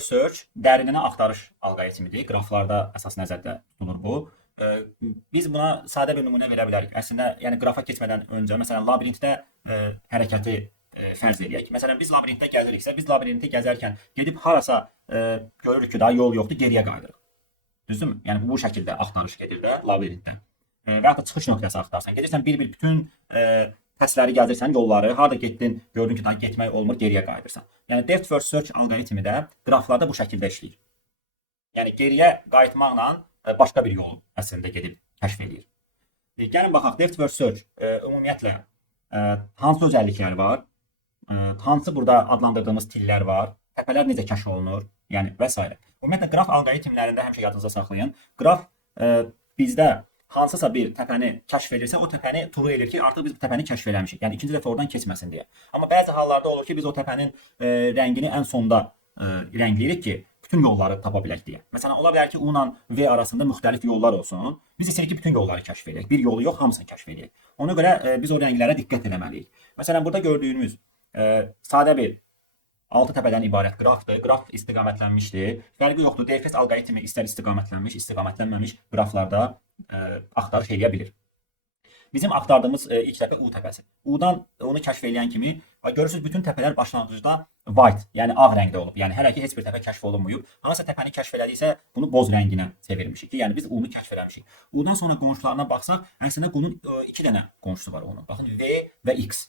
first search dərinənə axtarış alqoritmidir. Qraflarda əsas nəzərdə tutulur bu. Biz buna sadə bir nümunə verə bilərik. Əslində, yəni qrafa keçmədən öncə, məsələn, labirintdə hərəkəti fərz edək. Məsələn, biz labirintdə gəziriksə, biz labirinti gəzərkən gedib harasa görürük ki, daha yol yoxdur, geriyə qayıdırıq. Düzdürmü? Yəni bu şəkildə axtarış gedir də labirintdən. Və ya da çıxış nöqtəsi axtarsan. Gedirsən bir-bir bütün fəsləri gəzirsən, yolları, harda getdin, gördün ki, daha getmək olmur, geriyə qayıdırsan. Yəni depth first search alqoritmi də qraflarda bu şəkildə işləyir. Yəni geriyə qayıtmaqla başqa bir yolu əslində gedib kəşf edir. Gəlin baxaq, depth first search ümumiyyətlə hansı özəllikləri var? Hansı burada adlandırdığımız tillər var? Təpələr necə kəşf olunur? Yəni və s. Ümumiyyətlə qraf alqoritmlərində həmişə yadınızda saxlayın. Qraf bizdə hansısa bir təpəni kəşf edirsə, o təpəni true edir ki, artıq biz bu təpəni kəşf eləmişik. Yəni ikinci dəfə oradan keçməsin deyə. Amma bəzi hallarda olur ki, biz o təpənin rəngini ən sonda rəngləyirik ki, bütün yolları tapa bilək deyə. Məsələn, ola bilər ki, U ilə V arasında müxtəlif yollar olsun. Biz istəyirik ki, bütün yolları kəşf edək. Bir yolu yox, hamısını kəşf edək. Ona görə biz o rənglərə diqqət etməliyik. Məsələn, burada gördüyünüz sadə bir 6 təpədən ibarət qrafdır. Qraf istiqamətlənmişdir. Fərqi yoxdur. DFS alqoritmi istər istiqamətlənmiş, istiqamətlənməmiş qraflarda axtarış edə bilir. Bizim axtardığımız ilk təpə U təpəsi. U-dan onu kəşf edən kimi görürsüz bütün təpələr başlanğıcda white, yəni ağ rəngdə olub. Yəni hələ ki heç bir təpə kəşf olunmayıb. Hansısa təpəni kəşf elədiksə bunu boz rənginə çevirmişik ki, yəni biz U-nu kəşf eləmişik. U-dan sonra qonşularına baxsaq, əslində bunun 2 dənə qonşusu var onun. Baxın V və X.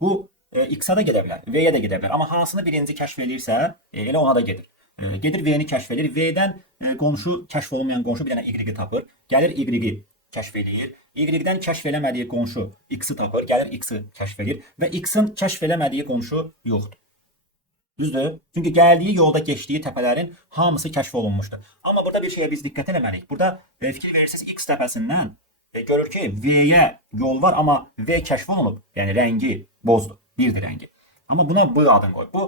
Bu X-a da gedə bilər, V-yə də gedə bilər. Amma hansını birinci kəşf eləyirsə, elə ona da gedir. Gedir V-ni kəşf edir. V-dən qonşu kəşf olunmayan qonşu bir dənə Y-i tapır. Gəlir Y-i kəşf eləyir. Y-dən kəşf eləmədiyi qonşu X-i tapır. Gəlir X-i kəşf edir və X-in kəşf eləmədiyi qonşu yoxdur. Düzdür? Çünki gəldiyi yolda keçdiyi təpələrin hamısı kəşf olunmuşdur. Amma burada bir şeyə biz diqqət eləməliyik. Burada fikir verirsiniz X təpəsindən görür ki, V-yə yol var, amma V kəşf olunub. Yəni rəngi bozdur. Birdir rəngi. Amma buna B adını qoy. Bu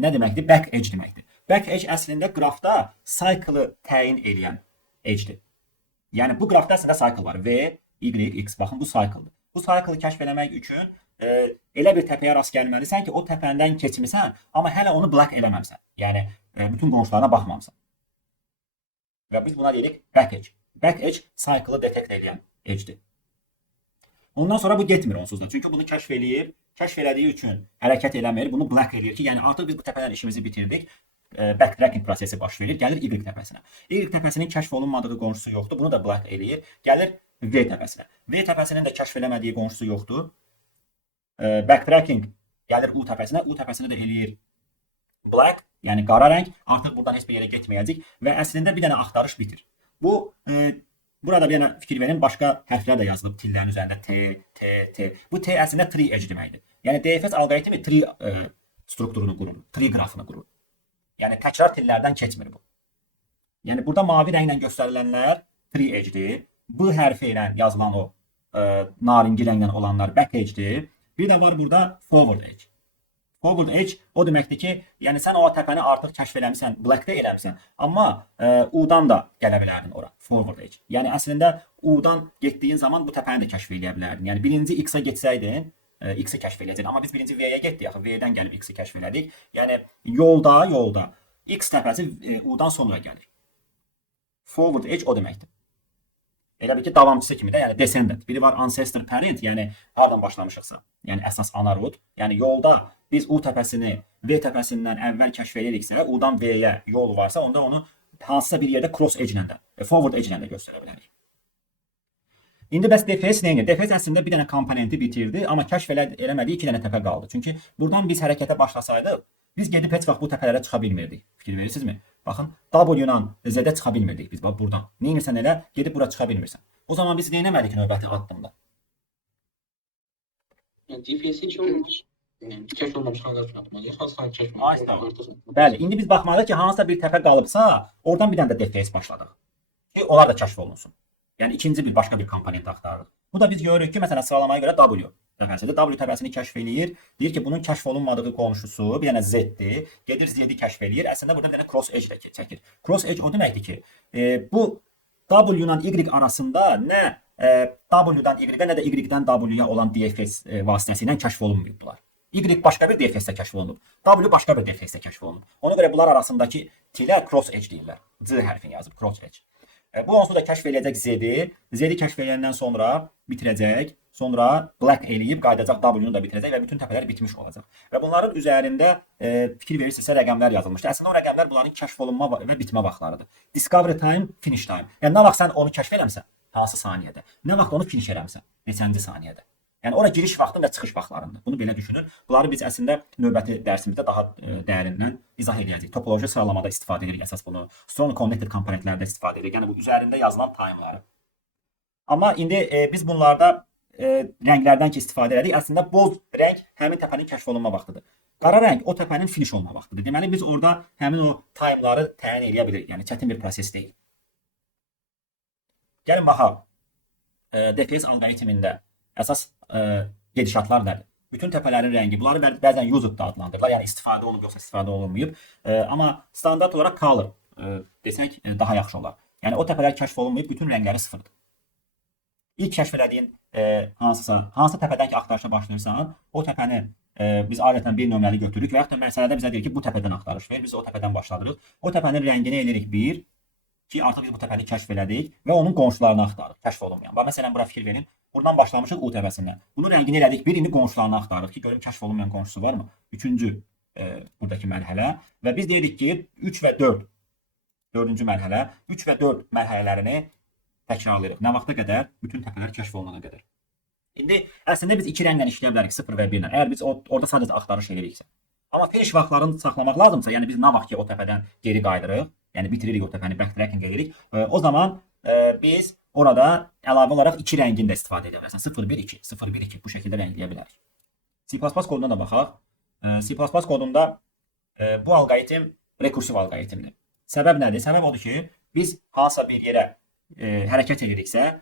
nə deməkdir? Back edge deməkdir. Back edge əslində qrafda cycle-ı təyin edən edge-dir. Yəni bu qrafda əslində cycle var. V, Y, X. Baxın bu cycle-dır. Bu cycle-ı kəşf eləmək üçün elə bir təpəyə rast gəlməlisən ki, o təpəndən keçmisən, amma hələ onu block eləməmisən. Yəni bütün qonşularına baxmamısan. Və biz buna deyirik back edge. Back edge cycle-ı detect edən edge-dir. Ondan sonra bu getmir onsuz da. Çünki bunu kəşf eləyir. Kəşf elədiyi üçün hərəkət eləmir. Bunu block eləyir ki, yəni artıq biz bu təpədən işimizi bitirdik. Backtracking prosesi baş verir. Gəlir Y təpəsinə. Y təpəsinin kəşf olunmadığı qonşusu yoxdur. Bunu da block eləyir. Gəlir V təpəsinə. V təpəsinin də kəşf eləmədiyi qonşusu yoxdur. Backtracking gəlir U təpəsinə. U təpəsini də eləyir black, yəni qara rəng. Artıq buradan heç bir yerə getməyəcək və əslində bir dənə axtarış bitir. Bu burada bir dənə fikir verin, başqa hərflər də yazılıb tillərin üzərində T. Bu T əslində tree edge deməkdir. Yəni DFS alqoritmi tree strukturunu qurur, tree qrafını qurur. Yəni təkrar tillərdən keçmir bu. Yəni burada mavi rənglə göstərilənlər tree edge'dir. B hərfi ilə yazılan o naringi rənglə olanlar back edge'dir. Bir də var burada forward edge. Forward edge o deməkdir ki, yəni sən o təpəni artıq kəşf eləmisən, blackdə eləmisən, amma U-dan da gələ bilərdin ora. Forward edge. Yəni əslində U-dan getdiyin zaman bu təpəni də kəşf eləyə bilərdin. Yəni birinci X-a getsəydin, X-i kəşf eləyəcəkdin. Amma biz birinci V-yə getdik, axı V-dən gəlib X-i kəşf elədik. Yəni yolda X təpəsi U-dan sonra gəlir. Forward edge o deməkdir. Elə bir ki, davamçısı kimi də, yəni descendant. Biri var ancestor parent, yəni hardan başlamışıqsa, yəni əsas ana rod. Yəni yolda biz U təpəsini V təpəsindən əvvəl kəşf ediriksə, U-dan V-yə yol varsa, onda onu hansısa bir yerdə cross edge ilə də, forward edge ilə də göstərə bilərik. İndi bəs DFS nə edir? DFS əslində bir dənə komponenti bitirdi, amma kəşf eləmədiyi 2 dənə təpə qaldı. Çünki buradan biz hərəkətə başlasaydıq, biz gedib heç vaxt bu təpələrə çıxa bilmirdik. Fikir verirsinizmi? Baxın, W-la Z-ə çıxa bilmirdik biz buradan. Nə edirsən elə, gedib bura çıxa bilmirsən. O zaman biz nə etməliyik növbəti addımda? DFS-i heç olmamış. Kəşf olmamış hallar üçün atmalıyıq. Hansılar kəşf olmamış? Bəli, indi biz baxmalıyıq ki, hansısa bir təpə qalıbsa, oradan bir dənə də DFS başladıq. Ki, onlar da kəşf olunsun. Yəni ikinci bir başqa bir komponent axtarırıq. Bu da biz görürük ki, məsələn, sıralamaya görə W təpəsidir. W təpəsini kəşf eləyir. Deyir ki, bunun kəşf olunmadığı qonşusu bir dənə Z-dir. Gedir Z-i kəşf eləyir. Əslində burada bir dənə cross edge də çəkir. Cross edge o deməkdir ki, bu W ilə Y arasında nə W-dan Y-ə, nə də Y-dən W-ya olan DFS vasitəsilə kəşf olunmayıblar. Y başqa bir DFS-də kəşf olunub. W başqa bir DFS-də kəşf olunub. Ona görə bunlar arasındakı T-lər cross edge deyirlər. C hərfini yazıb cross edge. Bu onsuz da kəşf eləyəcək Z-i. Z-i kəşf eləyəndən sonra bitirəcək. Sonra black eləyib qayıdacaq W-nu da bitirəcək və bütün təpələr bitmiş olacaq. Və bunların üzərində fikir verirsinizsə rəqəmlər yazılmışdı. Əslində o rəqəmlər bunların kəşf olunma və bitmə vaxtlarıdır. Discovery time, finish time. Yəni nə vaxt sən onu kəşf eləmsən, hansı saniyədə? Nə vaxt onu finish eləmsən, neçənci saniyədə? Yəni ora giriş vaxtı və çıxış vaxtlarında. Bunu belə düşünün. Bunları biz əslində növbəti dərsimizdə daha dərindən izah edəcəyik. Topoloji sıralamada istifadə edirik əsas bunu. Strong connected komponentlərdə istifadə edirik. Yəni bu üzərində yazılan time'ları. Amma indi biz bunlarda rənglərdən ki istifadə edirik. Əslində boz rəng həmin təpənin kəşf olunma vaxtıdır. Qara rəng o təpənin finish olma vaxtıdır. Deməli biz orada həmin o time'ları təyin edə bilirik. Yəni çətin bir proses deyil. Gəlin baxaq. DFS alqoritmində əsas gedişatlar nədir? Bütün təpələrin rəngi, bunları bəzən used da adlandırırlar. Yəni istifadə olunub yoxsa istifadə olunmayıb. Amma standart olaraq color desək daha yaxşı olar. Yəni o təpələr kəşf olunmayıb, bütün rəngləri sıfırdır. İlk kəşf elədiyin hansı təpədən ki axtarışa başlayırsan, o təpəni biz adətən bir nömrəli götürürük və yaxud da məsələdə bizə deyir ki, bu təpədən axtarış ver. Biz o təpədən başladırıq. O təpənin rəngini eləyirik 1 ki, artıq biz bu təpəni kəşf elədik və onun qonşularını axtarırıq, kəşf olunmayan. Məsələn, bura fikir verin. Buradan başlamışıq U təpəsindən. Bunun rəngini elədik, bir indi qonşularını axtarırıq ki, görüm kəşf olunmayan qonşusu varmı? Üçüncü buradakı mərhələ və biz deyirik ki, 3 və 4 dördüncü mərhələ, 3 və 4 mərhələlərini təkrarlayırıq. Nə vaxta qədər? Bütün təpələr kəşf olunana qədər. İndi əslində biz iki rənglə işləyə bilərik, 0 və 1 ilə. Əgər biz orada sadəcə axtarış ediriksə. Amma finish vaxtlarını saxlamaq lazımsa, yəni biz nə vaxt ki o təpədən geri qayıdırıq, yəni bitiririk o təpəni, backtracking edirik. O zaman biz orada əlavə olaraq iki rəngini də istifadə edə bilərsən. 0, 1, 2, 0, 1, 2 bu şəkildə rəngləyə bilərik. C++ koduna da baxaq. C++ kodunda bu alqoritm rekursiv alqoritmdir. Səbəb nədir? Səbəb odur ki, biz hansısa bir yerə hərəkət ediriksə,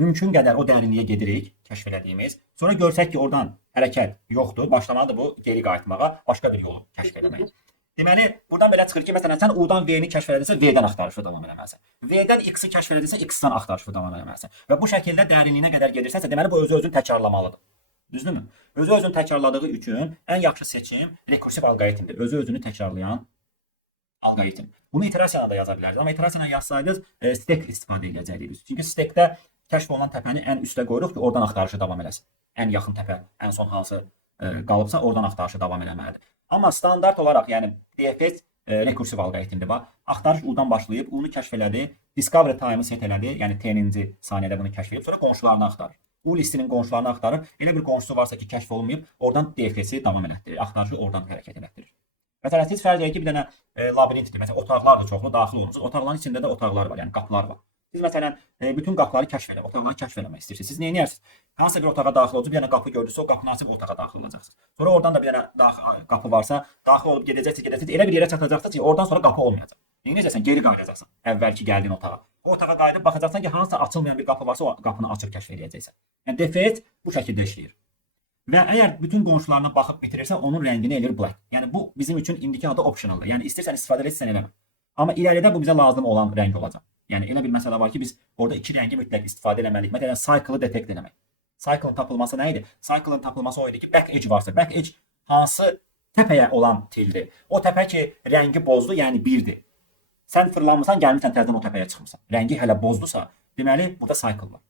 mümkün qədər o dərinliyə gedirik, kəşf elədiyimiz. Sonra görsək ki, oradan hərəkət yoxdur, başlamalıdır bu geri qayıtmağa, başqa bir yolu kəşf eləmək. Deməli, buradan belə çıxır ki, məsələn, sən U-dan V-ni kəşf elədinsə, V-dən axtarışı davam eləməlisən. V-dən X-i kəşf elədinsə, X-dan axtarışı davam eləməlisən. Və bu şəkildə dərinliyinə qədər gedirsənsə, deməli, bu özü-özünü təkrarlamalıdır. Düzdürmü? Özü-özünü təkrarladığı üçün ən yaxşı seçim rekursiv alqoritmdir. Özü-özünü təkrarlayan alqoritm. Bunu iterasiyanla da yaza bilərsiniz. Amma iterasiyanla yazsaydınız, stack istifadə edəcəksiniz. Çünki stackdə kəşf olunan təpəni ən üstə qoyuruq ki, oradan axtarışı davam eləsin. Ən yaxın təpə, ən son hansı qalıbsa, oradan axtarışı davam eləməlidir. Amma standart olaraq, yəni DFS rekursiv alqoritmdir. Axtarış U-dan başlayıb, U-nu kəşf elədi, discovery time-ı set elədi, yəni T-ninci saniyədə bunu kəşf edib, sonra qonşularını axtarır. U listinin qonşularını axtarır. Elə bir qonşusu varsa ki, kəşf olunmayıb, oradan DFS-i davam elətdirir. Axtarışı oradan hərəkət elətdirir. Məsələn, siz fərz edin ki, bir dənə labirintdir. Məsələn, otaqlar da çoxlu daxil olursunuz. Otaqların içində də otaqlar var, yəni qapılar var. Siz məsələn bütün qapıları kəşf edib, otaqları kəşf eləmək istəyirsiniz. Siz nə edirsiniz? Hansısa bir otağa daxil olacaq, bir dənə qapı gördünüzsə, o qapını açıb otağa daxil olacaqsınız. Sonra oradan da bir dənə qapı varsa, daxil olub gedəcəksiniz. Elə bir yerə çatacaqsınız ki, oradan sonra qapı olmayacaq. Nə edəcəksən? Geri qayıdacaqsan. Əvvəlki gəldiyin otağa. O otağa qayıdıb baxacaqsan ki, hansısa açılmayan bir qapı varsa, o qapını açıb kəşf edəcəksən. Yəni DFS bu şəkildə işləyir. Və əgər bütün qonşularına baxıb bitirirsən, onun rəngini eləyir black. Yəni bu bizim üçün indiki halda optionaldır. Yəni istərsən istifadə etsən eləmə. Amma irəlidə bu bizə lazım olan rəng olacaq. Yəni elə bir məsələ var ki, biz orada iki rəngi mütləq istifadə etməliyik. Məsələn, cycle-ı detect etmək. Cycle-ın tapılması nə idi? Cycle-ın tapılması o idi ki, back edge varsa, back edge hansı təpəyə olan tildir? O təpə ki, rəngi bozdu, yəni 1-dir. Sən fırlanmısan, gəlmirsən təzədən o təpəyə çıxmısan. Rəngi hələ bozdusa, deməli burada cycle var.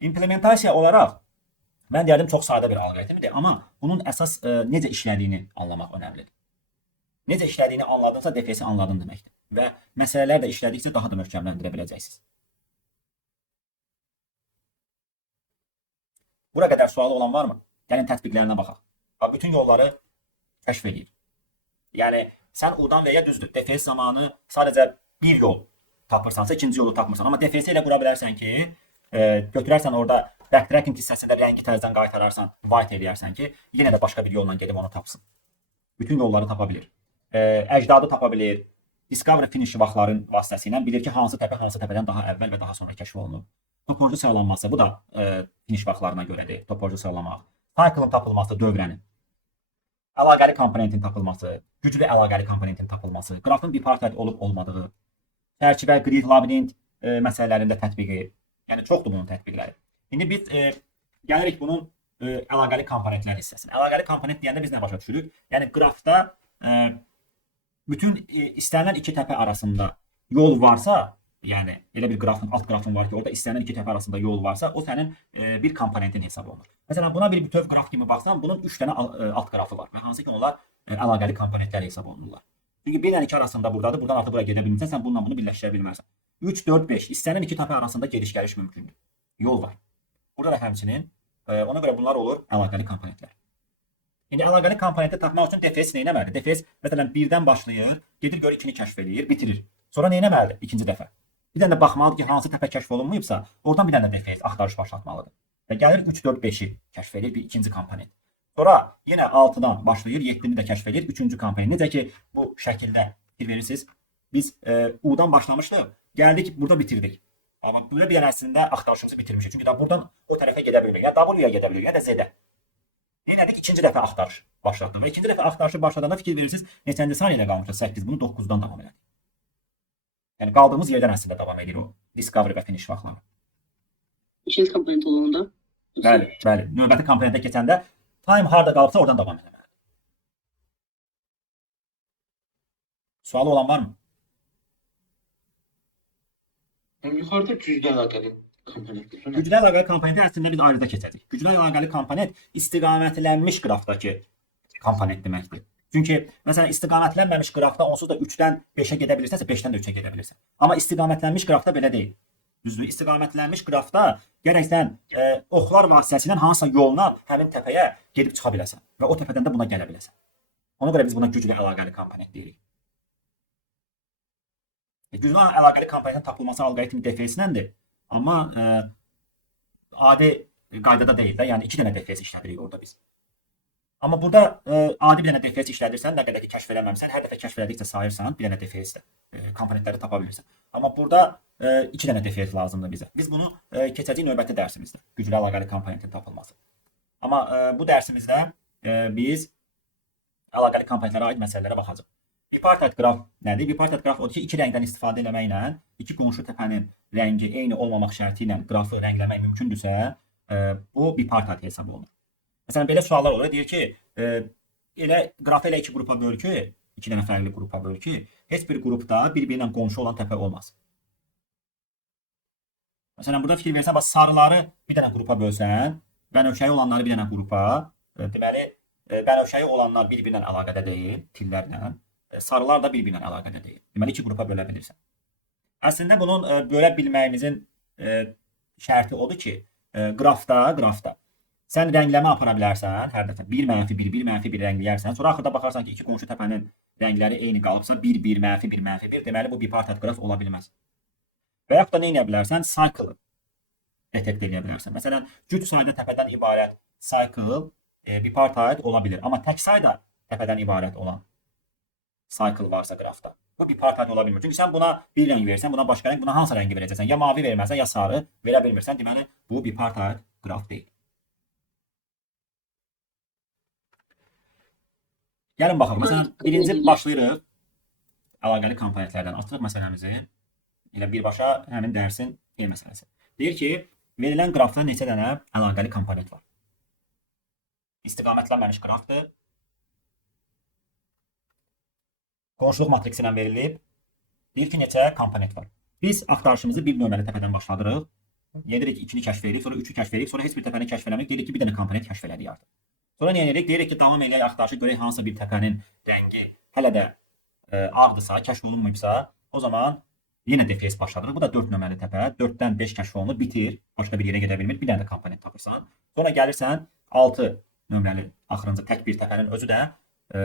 İmplementasiya olaraq mən deyərdim çox sadə bir alqoritmdir, amma bunun əsas necə işlədiyini anlamaq önəmlidir. Necə işlədiyini anladınsa, DFS-i anladın deməkdir. Və məsələlər də işlədikcə daha da möhkəmləndirə biləcəksiniz. Bura qədər sualı olan varmı? Gəlin tətbiqlərinə baxaq. Bütün yolları kəşf edir. Yəni, sən U-dan V-yə düzdür. DFS zamanı sadəcə bir yol tapırsansa, ikinci yolu tapmırsan. Amma DFS ilə qura bilərsən ki, götürərsən orada backtracking hissəsində rəngi təzədən qaytararsan, white eləyərsən ki, yenə də başqa bir yolla gedib onu tapsın. Bütün yolları tapa bilir. Əcdadı tapa bilir. Discovery finish vaxtların vasitəsilə bilir ki, hansı təpə hansı təpədən daha əvvəl və daha sonra kəşf olunub. Topoloji sıralanması bu da finish vaxtlarına görədir. Topoloji sıralamaq. Cycle-ın tapılması, dövrənin. Əlaqəli komponentin tapılması, güclü əlaqəli komponentin tapılması, qrafın bipartite olub olmadığı, tərkibə, grid, labirint məsələlərində tətbiqi. Yəni çoxdur bunun tətbiqləri. İndi biz gəlirik bunun əlaqəli komponentlər hissəsini. Əlaqəli komponent deyəndə biz nə başa düşürük? Yəni qrafda bütün istənilən iki təpə arasında yol varsa, yəni elə bir qrafın, alt qrafın var ki, orada istənilən iki təpə arasında yol varsa, o sənin bir komponentin hesab olunur. Məsələn, buna bir bütöv qraf kimi baxsan, bunun 3 dənə alt qrafı var və hansı ki onlar əlaqəli komponentlər hesab olunurlar. Çünki 1 ilə 2 arasında buradadır, buradan artıq buraya gedə bilmirsən, sən bununla bunu birləşdirə bilmərsən. 3, 4, 5 istənilən iki təpə arasında gediş-gəliş mümkündür. Yol var. Burada da həmçinin ona görə bunlar olur əlaqəli komponentlər. İndi əlaqəli komponenti tapmaq üçün DFS nə etməlidir? DFS məsələn 1-dən başlayır, gedir görür 2-ni kəşf edir, bitirir. Sonra nə etməlidir? İkinci dəfə. Bir dənə də baxmalıdır ki, hansı təpə kəşf olunmayıbsa, oradan bir dənə DFS axtarış başlatmalıdır. Və gəlir 3, 4, 5-i kəşf edir bir ikinci komponent. Sonra yenə 6-dan başlayır, 7-ni də kəşf edir, üçüncü komponent. Necə ki, bu şəkildə fikir verirsiniz. Biz U-dan başlamışdıq, gəldik, burada bitirdik. Amma belə bir əslində axtarışımızı bitirmişik. Çünki da buradan o tərəfə gedə bilirik. Ya W-ya gedə bilirik, ya da Z-də. Yenədik, ikinci dəfə axtarış başlatdıq. Və ikinci dəfə axtarışı başladanda fikir verirsiniz, neçənci saniyədə qalmışdı? 8, bunu 9-dan davam edir. Yəni qaldığımız yerdən əslində davam edir o discovery və finish vaxtları. İkinci komponent olanda. Bəli, bəli. Növbəti komponentə keçəndə time harda qalıbsa oradan davam etməlidir. Sualı olan var mı? Yuxarıda güclü əlaqəli komponentdir. Güclü əlaqəli komponenti əslində biz ayrıca keçəcəyik. Güclü əlaqəli komponent istiqamətlənmiş qrafdakı komponent deməkdir. Çünki məsələn istiqamətlənməmiş qrafda onsuz da 3-dən 5-ə gedə bilirsənsə 5-dən də 3-ə gedə bilirsən. Amma istiqamətlənmiş qrafda belə deyil. Düzdür? İstiqamətlənmiş qrafda gərək sən oxlar vasitəsilə hansısa yolla həmin təpəyə gedib çıxa biləsən və o təpədən də buna gələ biləsən. Ona görə biz buna güclü əlaqəli komponent deyirik. Güclü əlaqəli komponentin tapılması alqoritmi DFS-ləndir. Amma adi qaydada deyil də, yəni 2 dənə DFS işlədirik orada biz. Amma burada adi bir dənə DFS işlədirsən, nə qədər ki kəşf eləməmisən, hər dəfə kəşf elədikcə sayırsan, bir dənə DFS-də komponentləri tapa bilirsən. Amma burada 2 dənə DFS lazımdır bizə. Biz bunu keçəcəyik növbəti dərsimizdə, güclü əlaqəli komponentin tapılması. Amma bu dərsimizdə biz əlaqəli komponentlərə aid məsələlərə baxacağıq. Bipartite qraf nədir? Bipartite qraf odur ki, iki rəngdən istifadə etməklə iki qonşu təpənin rəngi eyni olmamaq şərti ilə qrafı rəngləmək mümkündürsə, bu bipartite hesab olunur. Məsələn, belə suallar olur. Deyir ki, elə qrafı elə iki qrupa böl ki, iki dənə fərqli qrupa böl ki, heç bir qrupda bir-birinə qonşu olan təpə olmaz. Məsələn, burada fikir versən, bax, sarıları bir dənə qrupa bölsən, bənövşəyi olanları bir dənə qrupa, deməli, bənövşəyi olanlar bir-birinə əlaqədə deyil, tillərlə. Sarılar da bir-birinə əlaqədə deyil. Deməli, iki qrupa bölə bilirsən. Əslində, bunun bölə bilməyimizin şərti odur ki, qrafda sən rəngləmə apara bilərsən, hər dəfə 1-1, 1-1 rəngləyərsən, sonra axırda baxarsan ki, iki qonşu təpənin rəngləri eyni qalıbsa, 1-1, -1, deməli, bu bipartite qraf ola bilməz. Və yaxud da nə edə bilərsən? Cycle detekt edə bilərsən. Məsələn, cüt sayda təpədən ibarət cycle bipartite ola bilir. Amma tək sayda təpədən ibarət olan cycle varsa qrafda, bu bipartite ola bilmir. Çünki sən buna bir rəng verirsən, buna başqa rəng, buna hansı rəngi verəcəksən? Ya mavi verməsən, ya sarı verə bilmirsən. Deməli, bu bipartite qraf deyil. Gəlin baxaq. Məsələn, birinci başlayırıq əlaqəli komponentlərdən. Açırıq məsələmizi. Elə birbaşa həmin dərsin məsələsi. Deyir ki, verilən qrafda neçə dənə əlaqəli komponent var? İstiqamətlənməmiş qrafdır. Qonşuluq matriksi ilə verilib. Deyir ki, neçə komponent var? Biz axtarışımızı bir nömrəli təpədən başladırıq. Gedirik 2-ni kəşf edirik, sonra 3-ü kəşf edirik, sonra heç bir təpəni kəşf eləmirik. Deyirik ki, bir dənə komponent kəşf elədik artıq. Sonra nə edirik? Deyirik ki, davam eləyək axtarışı, görək hansısa bir təpənin rəngi hələ də ağdırsa, kəşf olunmayıbsa, o zaman yenə DFS başladırıq. Bu da 4 nömrəli təpə. 4-dən 5 kəşf olunur, bitir. Başqa bir yerə gedə bilmir. Bir dənə də komponent tapırsan. Sonra gəlirsən 6 nömrəli axırıncı tək bir təpənin özü də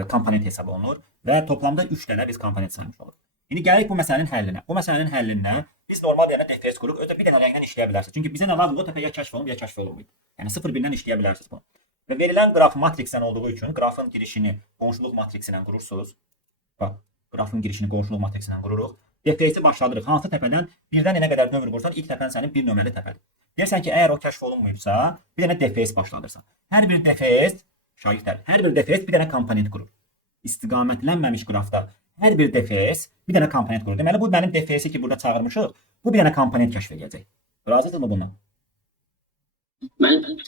komponent hesab olunur və toplamda 3 dənə biz komponent saymış oluruq. İndi gəlirik bu məsələnin həllinə. Bu məsələnin həllinə biz normal deyəndə DFS qururuq. Özdə bir dənə rəngdən işləyə bilərsiniz. Çünki bizə nə lazımdır? O təpə ya kəşf olunub, ya kəşf olunmayıb. Yəni 0-1-dən işləyə bilərsiniz bunu. Və verilən qraf matriksdən olduğu üçün qrafın girişini qonşuluq matriksi ilə qurursunuz. Bax, qrafın girişini qonşuluq matriksi ilə qururuq. DFS-i başladırıq. Hansı təpədən birdən nə qədər nömrə qursan, ilk təpən sənin bir nömrəli təpədir. Deyirsən ki, əgər o kəşf olunmayıbsa, bir dənə DFS başladırsan. Hər bir DFS, şagirdlər, hər bir DFS bir dənə komponent qurur. İstiqamətlənməmiş qrafda hər bir DFS bir dənə komponent qurur. Deməli, bu mənim DFS-i ki, burada çağırmışıq, bu bir dənə komponent kəşf edəcək. Razısınızmı bundan? Bəli.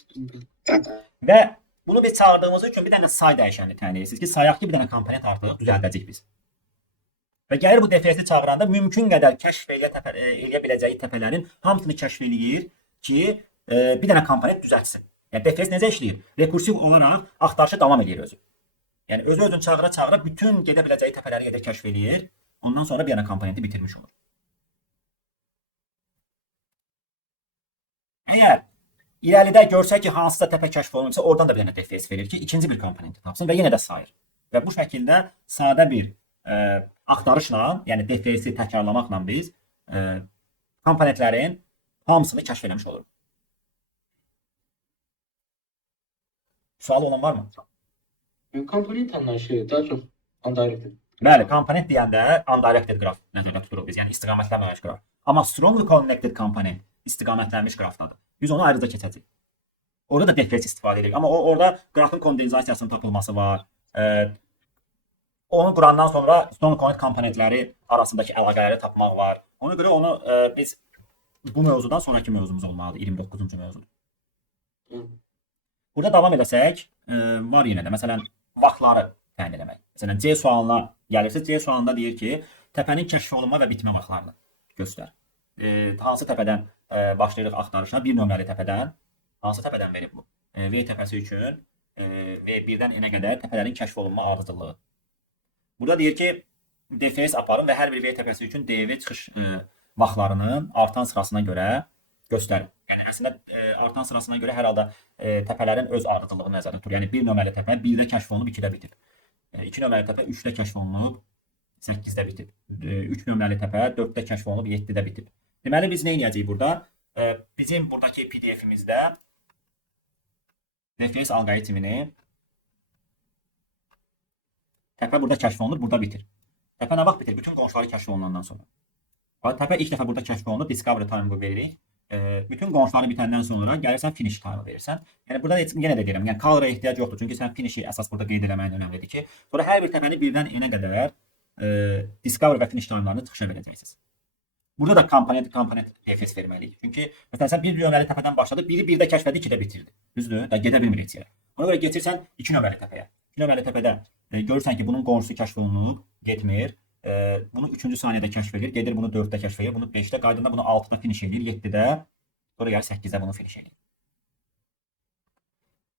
Və bunu biz çağırdığımız üçün bir dənə say dəyişənini təyin edirsiniz ki, sayaq ki, bir dənə komponent artıq düzəldəcəyik biz. Və gəlir bu DFS-i çağıranda mümkün qədər kəşf eləyə biləcəyi təpələrin hamısını kəşf eləyir ki, bir dənə komponent düzəltsin. Yəni DFS necə işləyir? Rekursiv olaraq axtarışı davam edir özü. Yəni özünü çağıra-çağıra bütün gedə biləcəyi təpələri gedir kəşf eləyir. Ondan sonra bir dənə komponenti bitirmiş olur. Əgər irəlidə görsə ki, hansısa təpə kəşf olunursa, oradan da bir dənə DFS verir ki, ikinci bir komponenti tapsın və yenə də sayır. Və bu şəkildə sadə bir axtarışla, yəni DFS-i təkrarlamaqla biz komponentlərin hamısını kəşf eləmiş oluruq. Sualı olan varmı? Komponent anlayışı daha çox undirected. Bəli, komponent deyəndə undirected qraf nəzərdə tuturuq biz, yəni istiqamətlənməmiş qraf. Amma strongly connected komponent istiqamətlənmiş qrafdadır. Biz onu ayrıca keçəcəyik. Orada da DFS istifadə edirik. Amma orada qrafın kondensasiyasının tapılması var. Onu qurandan sonra strongly connected komponentləri arasındakı əlaqələri tapmaq var. Ona görə onu biz bu mövzudan sonraki mövzumuz olmalıdır, 29-cu mövzu. Burada davam edəsək, var yenə də. Məsələn, vaxtları təyin etmək. Məsələn, C sualına gəlirsiniz. C sualında deyir ki, təpənin kəşf olunma və bitmə vaxtlarını göstər. Hansı təpədən başlayırıq axtarışa? Bir nömrəli təpədən. Hansı təpədən verib bu? V təpəsi üçün V1-dən N-ə qədər təpələrin kəşf olunma ardıcıllığı. Burada deyir ki, DFS aparın və hər bir V təpəsi üçün DV çıxış vaxtlarının artan sırasına görə göstərin. Yəni əslində artan sırasına görə hər halda təpələrin öz ardıcıllığını nəzərdə tutur. Yəni bir nömrəli təpə 1-də kəşf olunub 2-də bitib. 2 nömrəli təpə 3-də kəşf olunub 8-də bitib. 3 nömrəli təpə 4-də kəşf olunub 7-də bitib. Deməli biz nə edəcəyik burada? Bizim buradakı PDF-imizdə DFS alqoritmini təpə burada kəşf olunur, burada bitir. Təpə nə vaxt bitir? Bütün qonşuları kəşf olunandan sonra. Təpə ilk dəfə burada kəşf olunur, discovery time veririk. Bütün qonşuları bitəndən sonra gəlirsən finish time verirsən. Yəni burada yenə də deyirəm, yəni color-a ehtiyac yoxdur. Çünki sən finishi əsas burada qeyd etməyin önəmlidir ki, sonra hər bir təpəni birdən N-ə qədər discovery və finish time-larını çıxışa verəcəksiniz. Burada da komponent DFS verməliyik. Çünki məsələn sən bir nömrəli təpədən başladı, biri 1-də kəşf etdi, 2-də bitirdi. Düzdür? Da gedə bilmir heç yerə. Ona görə keçirsən 2 nömrəli təpəyə. 2 nömrəli təpədə görürsən ki, bunun qonşusu kəşf olunub, getmir. Bunu 3-cü saniyədə kəşf edir, gedir bunu 4-də kəşf edir, bunu 5-də, qaydında bunu 6-da finish edir, 7-də, sonra gəlir 8-də bunu finish edir.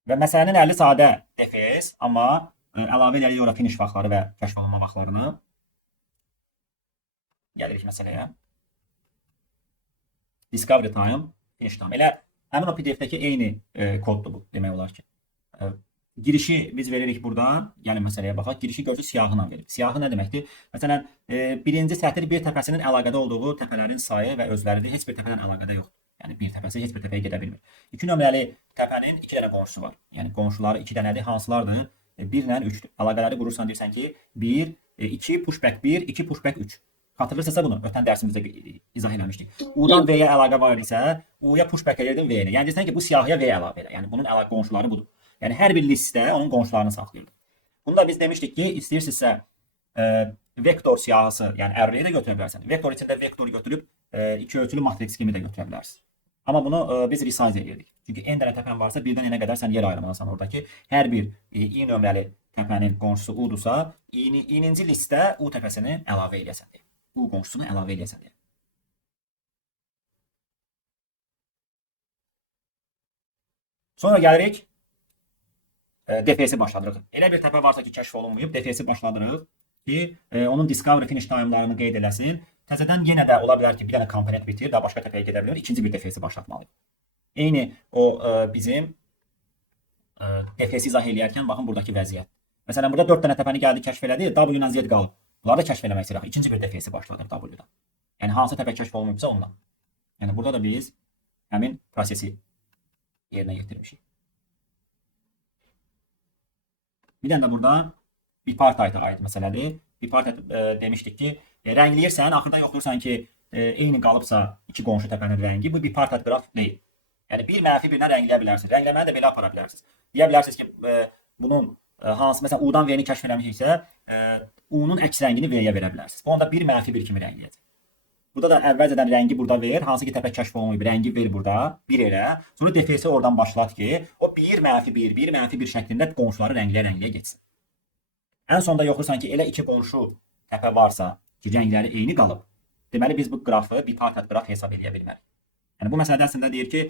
Və məsələnin əlli sadə DFS, amma əlavə edirik ora finish vaxtları və kəşf olunma vaxtlarını. Gəlirik məsələyə. Discovery time, finish time. Elə həmin o PDF-dəki eyni koddur bu, demək olar ki. Girişi biz veririk burada. Gəlin məsələyə baxaq. Girişi görürsünüz siyahı ilə veririk. Siyahı nə deməkdir? Məsələn, birinci sətr bir təpəsinin əlaqədə olduğu təpələrin sayı və özləridir. Heç bir təpədən əlaqədə yoxdur. Yəni bir təpəsi heç bir təpəyə gedə bilmir. 2 nömrəli təpənin 2 dənə qonşusu var. Yəni qonşuları 2 dənədir. Hansılardır? 1 ilə 3-dür. Əlaqələri qurursan deyirsən ki, 1, 2 pushback 1, 2 pushback 3. Xatırlayırsanızsa bunu ötən dərsimizdə izah etmişdik. U-dan V-yə əlaqə var idisə, U-ya pushback edirdin V-nə. Yəni deyirsən ki, bu siyahıya V əlavə elə. Yəni bunun əlaqə qonşuları budur. Yəni hər bir listə onun qonşularını saxlayırdı. Bunu da biz demişdik ki, istəyirsinizsə vektor siyahısı, yəni ərliyi də götürə bilərsən. Vektor içində vektor götürüb iki ölçülü matrix kimi də götürə bilərsiniz. Amma bunu biz resize edirdik. Çünki n dənə təpən varsa birdən n-ə qədər sən yer ayırmalısan oradakı. Hər bir i nömrəli təpənin qonşusu u-dursa, i-ninci listə u təpəsini əlavə edəsən deyə. U qonşusunu əlavə edəsən deyə. Sonra gəlirik DFS-i başladırıq. Elə bir təpə varsa ki, kəşf olunmayıb, DFS-i başladırıq ki, onun discovery finish time-larını qeyd eləsin. Təzədən yenə də ola bilər ki, bir dənə komponent bitir, daha başqa təpəyə gedə bilər, ikinci bir DFS-i başlatmalıyıq. Eyni o bizim DFS-i izah eləyərkən baxın buradakı vəziyyət. Məsələn, burada 4 dənə təpəni gəldi, kəşf elədi, W-ilə Z qalıb. Bunları da kəşf eləmək istəyirik. İkinci bir DFS-i başladıq W-dan. Yəni hansı təpə kəşf olunmayıbsa ondan. Yəni burada da biz həmin prosesi yerinə yetirmişik. Bir dənə də burada bipartite aid məsələdir. Bipartite demişdik ki, rəngləyirsən, axırda yoxlayırsan ki, eyni qalıbsa iki qonşu təpənin rəngi, bu bipartite qraf deyil. Yəni bir mənfi birinə rəngləyə bilərsiniz. Rəngləməni də belə apara bilərsiniz. Deyə bilərsiniz ki, bunun hansı, məsələn, U-dan V-ni kəşf eləmişiksə, U-nun əks rəngini V-yə verə bilərsiniz. Onu da bir mənfi bir kimi rəngləyəcək. Burada da əvvəlcədən rəngi burada ver. Hansı ki təpə kəşf olunmayıb. Rəngi ver burada. 1 elə. Sonra DFS-i oradan başlat ki, o 1 mənfi 1, 1 mənfi 1 şəklində qonşuları rəngləyə getsin. Ən sonda yoxlayırsan ki, elə iki qonşu təpə varsa ki, rəngləri eyni qalıb. Deməli biz bu qrafı bipartite qraf hesab edə bilmərik. Yəni bu məsələdə əslində deyir ki,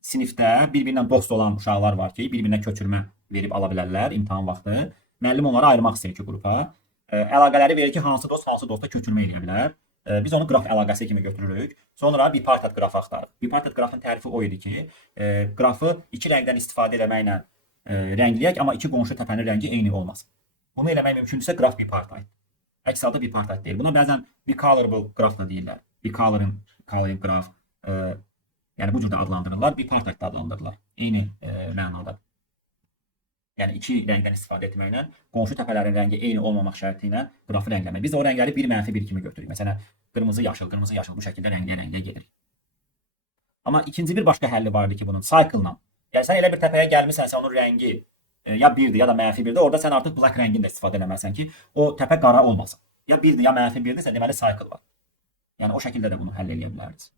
sinifdə bir-birinə dost olan uşaqlar var ki, bir-birinə köçürmə verib ala bilərlər imtahan vaxtı. Müəllim onları ayırmaq istəyir iki qrupa. Əlaqələri verir ki, hansı dostla köçürmə edə bilər. Biz onu qraf əlaqəsi kimi götürürük. Sonra bipartite qraf axtarırıq. Bipartite qrafın tərifi o idi ki, qrafı iki rəngdən istifadə etməklə rəngləyək, amma iki qonşu təpənin rəngi eyni olmasın. Bunu eləmək mümkündürsə qraf bipartite. Əks halda bipartite deyil. Buna bəzən bicolorable qraf da deyirlər. Bicoloring qraf. Yəni bu cür də adlandırırlar, bipartite də adlandırırlar. Eyni mənada. Yəni iki rəngdən istifadə etməklə qonşu təpələrin rəngi eyni olmamaq şərti ilə qrafı rəngləmək. Biz də o rəngləri 1 mənfi 1 kimi götürürük. Məsələn, qırmızı yaşıl bu şəkildə rəngləyə gedirik. Amma ikinci bir başqa həlli vardı ki, bunun cycle-la. Yəni sən elə bir təpəyə gəlmisənsə, onun rəngi ya 1-dir ya da mənfi 1-dir. Orada sən artıq black rəngini də istifadə etməlisən ki, o təpə qara olmasın. Ya 1-dir ya mənfi 1-dirsə, deməli cycle var. Yəni o şəkildə də bunu həll edə bilərik.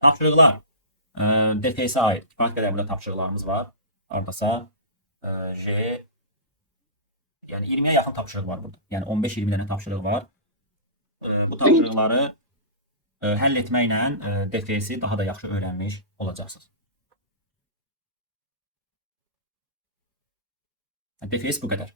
Tapşırıqlar. DFS-ə aid kifayət qədər burada tapşırıqlarımız var. Hardasa yəni 20-yə yaxın tapşırıq var burada. Yəni 15-20 dənə tapşırıq var. Bu tapşırıqları həll etməklə DFS-i daha da yaxşı öyrənmiş olacaqsınız. DFS bu qədər.